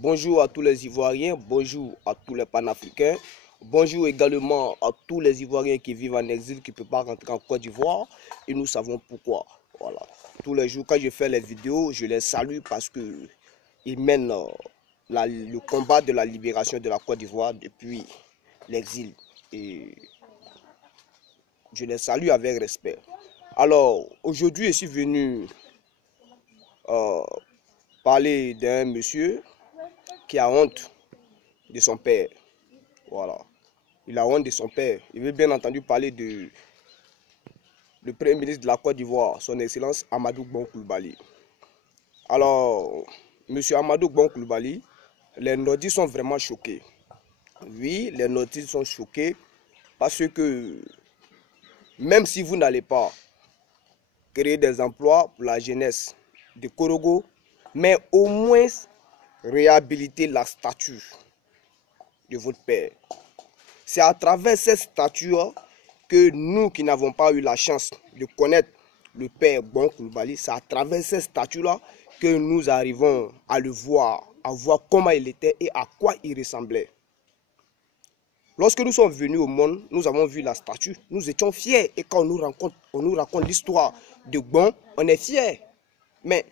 Bonjour à tous les Ivoiriens, bonjour à tous les panafricains, bonjour également à tous les Ivoiriens qui vivent en exil, qui ne peuvent pas rentrer en Côte d'Ivoire. Et nous savons pourquoi. Voilà. Tous les jours, quand je fais les vidéos, je les salue parce qu'ils mènent le combat de la libération de la Côte d'Ivoire depuis l'exil. Et je les salue avec respect. Alors, aujourd'hui, je suis venu parler d'un monsieur qui a honte de son père. Voilà. Il a honte de son père. Il veut bien entendu parler de le Premier ministre de la Côte d'Ivoire, son Excellence Amadou Bon Coulibaly. Alors, monsieur Amadou Bon Coulibaly, les nordistes sont vraiment choqués. Oui, les nordistes sont choqués parce que même si vous n'allez pas créer des emplois pour la jeunesse de Korogo, mais au moins réhabiliter la statue de votre père. C'est à travers cette statue que nous qui n'avons pas eu la chance de connaître le père Bon Coulibaly, c'est à travers cette statue-là que nous arrivons à le voir, à voir comment il était et à quoi il ressemblait. Lorsque nous sommes venus au monde, nous avons vu la statue, nous étions fiers. Et quand on nous raconte l'histoire de Bon, on est fiers. Mais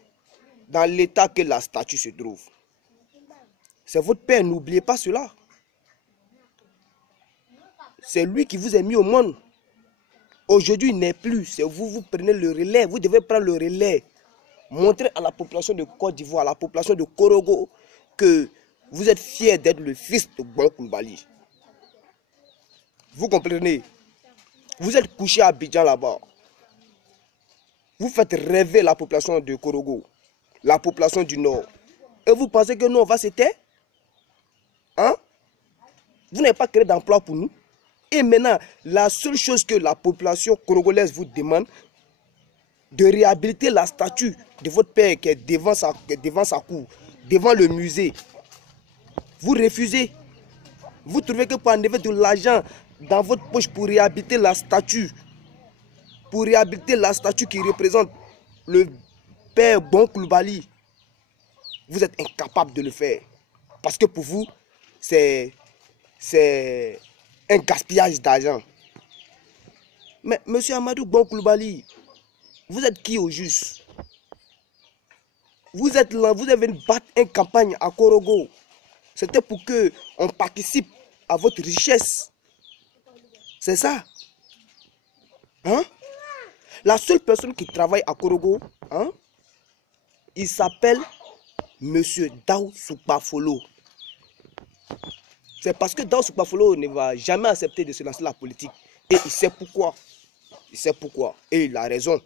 dans l'état que la statue se trouve, c'est votre père, n'oubliez pas cela. C'est lui qui vous a mis au monde. Aujourd'hui, il n'est plus. C'est vous, vous prenez le relais. Vous devez prendre le relais. Montrer à la population de Côte d'Ivoire, à la population de Korogo, que vous êtes fiers d'être le fils de Bon Coulibaly. Vous comprenez? Vous êtes couché à Abidjan là-bas. Vous faites rêver la population de Korogo, la population du Nord. Et vous pensez que nous, on va se taire? Hein? Vous n'avez pas créé d'emploi pour nous? Et maintenant, la seule chose que la population congolaise vous demande, de réhabiliter la statue de votre père qui est devant sa cour, devant le musée. Vous refusez. Vous trouvez que pour enlever de l'argent dans votre poche pour réhabiliter la statue, qui représente le père Bon Coulibaly, vous êtes incapable de le faire. Parce que pour vous, c'est un gaspillage d'argent. Mais monsieur Amadou Bon Coulibaly, vous êtes qui au juste? Vous êtes là, vous avez battu une campagne à Korogo. C'était pour que on participe à votre richesse. C'est ça. Hein? La seule personne qui travaille à Korogo, hein, il s'appelle monsieur Daou Soukbafolo. C'est parce que Daou Soukbafolo ne va jamais accepter de se lancer la politique. Et il sait pourquoi. Il sait pourquoi. Et il a raison.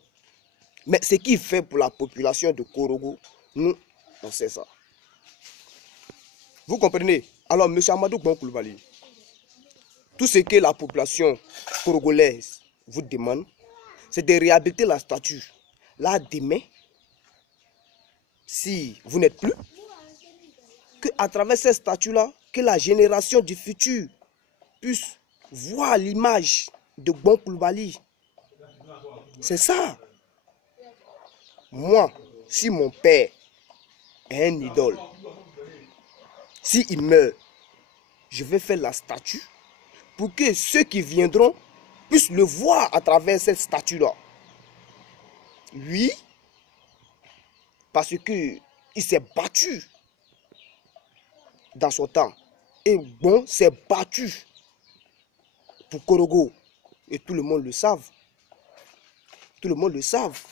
Mais ce qu'il fait pour la population de Korogo, nous, on sait ça. Vous comprenez? Alors, M. Amadou Bon Coulibaly, tout ce que la population congolaise vous demande, c'est de réhabiliter la statue. Là, demain, si vous n'êtes plus, qu'à travers cette statue-là, que la génération du futur puisse voir l'image de Bon Coulibaly. C'est ça. Moi, si mon père est un idole, s'il meurt, je vais faire la statue pour que ceux qui viendront puissent le voir à travers cette statue-là. Oui, parce qu'il s'est battu dans son temps. Et Bon s'est battu pour Korogo. Et tout le monde le savent. Tout le monde le savent.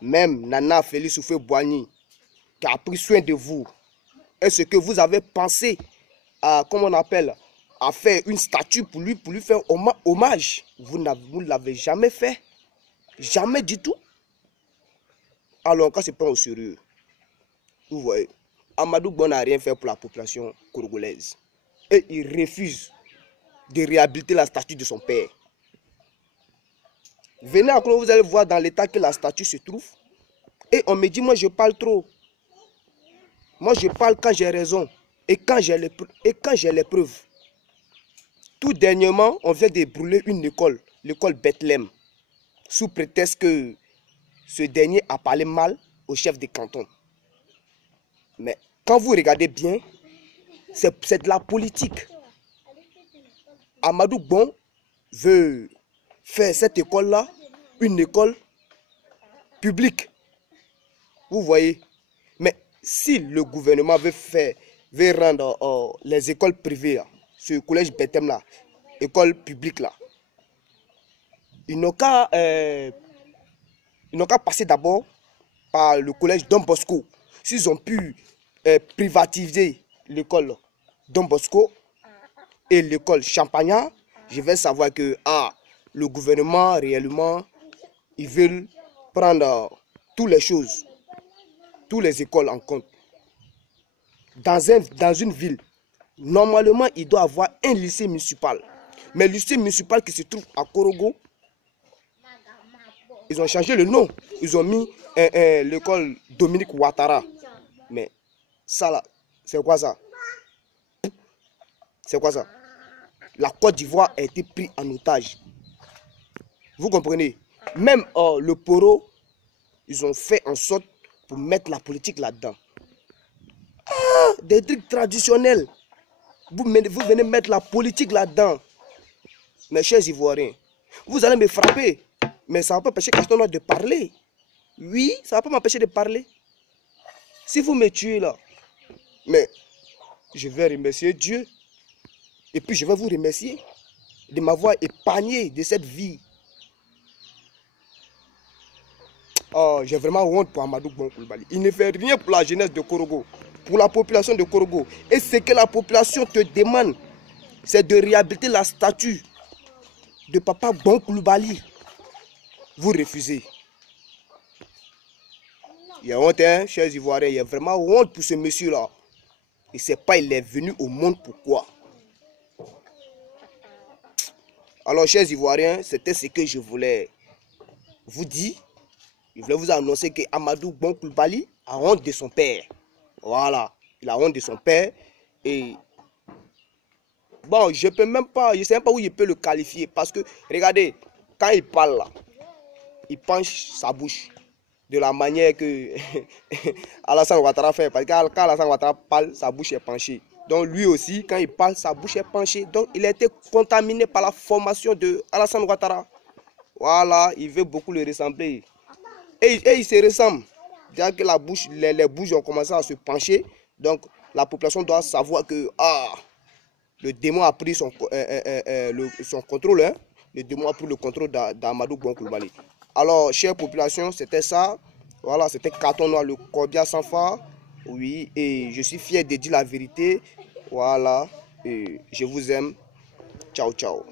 Même Nana Félix Houphouët-Boigny, qui a pris soin de vous. Est-ce que vous avez pensé à, comment on appelle, à faire une statue pour lui faire hommage? Vous ne l'avez jamais fait. Jamais du tout. Alors, quand c'est pas au sérieux, vous voyez, Amadou Bon n'a rien fait pour la population congolaise. Et il refuse de réhabiliter la statue de son père. Venez encore, vous allez voir dans l'état que la statue se trouve. Et on me dit, moi je parle trop. Moi je parle quand j'ai raison. Et quand j'ai les preuves. Tout dernièrement, on vient de brûler une école, l'école Bethléem. Sous prétexte que ce dernier a parlé mal au chef de canton. Mais quand vous regardez bien, c'est de la politique. Amadou Bon veut faire cette école-là une école publique. Vous voyez. Mais si le gouvernement veut rendre les écoles privées, là, ce collège Betem là, école publique là, ils n'ont qu'à passer d'abord par le collège Don Bosco. S'ils ont pu privatiser l'école Don Bosco et l'école Champagnat, je vais savoir que le gouvernement réellement, ils veulent prendre toutes les choses, toutes les écoles en compte. Dans une ville, normalement, il doit avoir un lycée municipal. Mais le lycée municipal qui se trouve à Korogo, ils ont changé le nom. Ils ont mis l'école Dominique Ouattara. Mais ça là, c'est quoi ça? C'est quoi ça? La Côte d'Ivoire a été prise en otage. Vous comprenez? Même le Poro, ils ont fait en sorte pour mettre la politique là-dedans. Des trucs traditionnels. Vous venez mettre la politique là-dedans. Mes chers Ivoiriens, vous allez me frapper. Mais ça ne va pas empêcher quelqu'un de parler. Oui, ça ne va pas m'empêcher de parler. Si vous me tuez là, mais je vais remercier Dieu. Et puis je vais vous remercier de m'avoir épargné de cette vie. J'ai vraiment honte pour Amadou Bon Coulibaly. Il ne fait rien pour la jeunesse de Korogo, pour la population de Korogo. Et ce que la population te demande, c'est de réhabiliter la statue de Papa Bon Coulibaly. Vous refusez. Il y a honte, hein, chers Ivoiriens. Il y a vraiment honte pour ce monsieur-là. Il ne sait pas, il est venu au monde pourquoi. Alors, chers Ivoiriens, c'était ce que je voulais vous dire. Je voulais vous annoncer que Amadou Bon Coulibaly a honte de son père. Voilà, il a honte de son père. Et bon, je ne sais même pas où je peux le qualifier. Parce que, regardez, quand il parle là, il penche sa bouche de la manière que Alassane Ouattara fait. Parce que quand Alassane Ouattara parle, sa bouche est penchée. Donc lui aussi, quand il parle, sa bouche est penchée. Donc il a été contaminé par la formation de Alassane Ouattara. Voilà, il veut beaucoup le ressembler. Et il se ressemble. Dès que les bouches ont commencé à se pencher, donc la population doit savoir que le démon a pris son contrôle. Hein? Le démon a pris le contrôle d'Amadou Bon Coulibaly. Alors, chère population, c'était ça. Voilà, c'était Carton Noir, le Cordia sans phare. Oui, et je suis fier de dire la vérité. Voilà, et je vous aime. Ciao, ciao.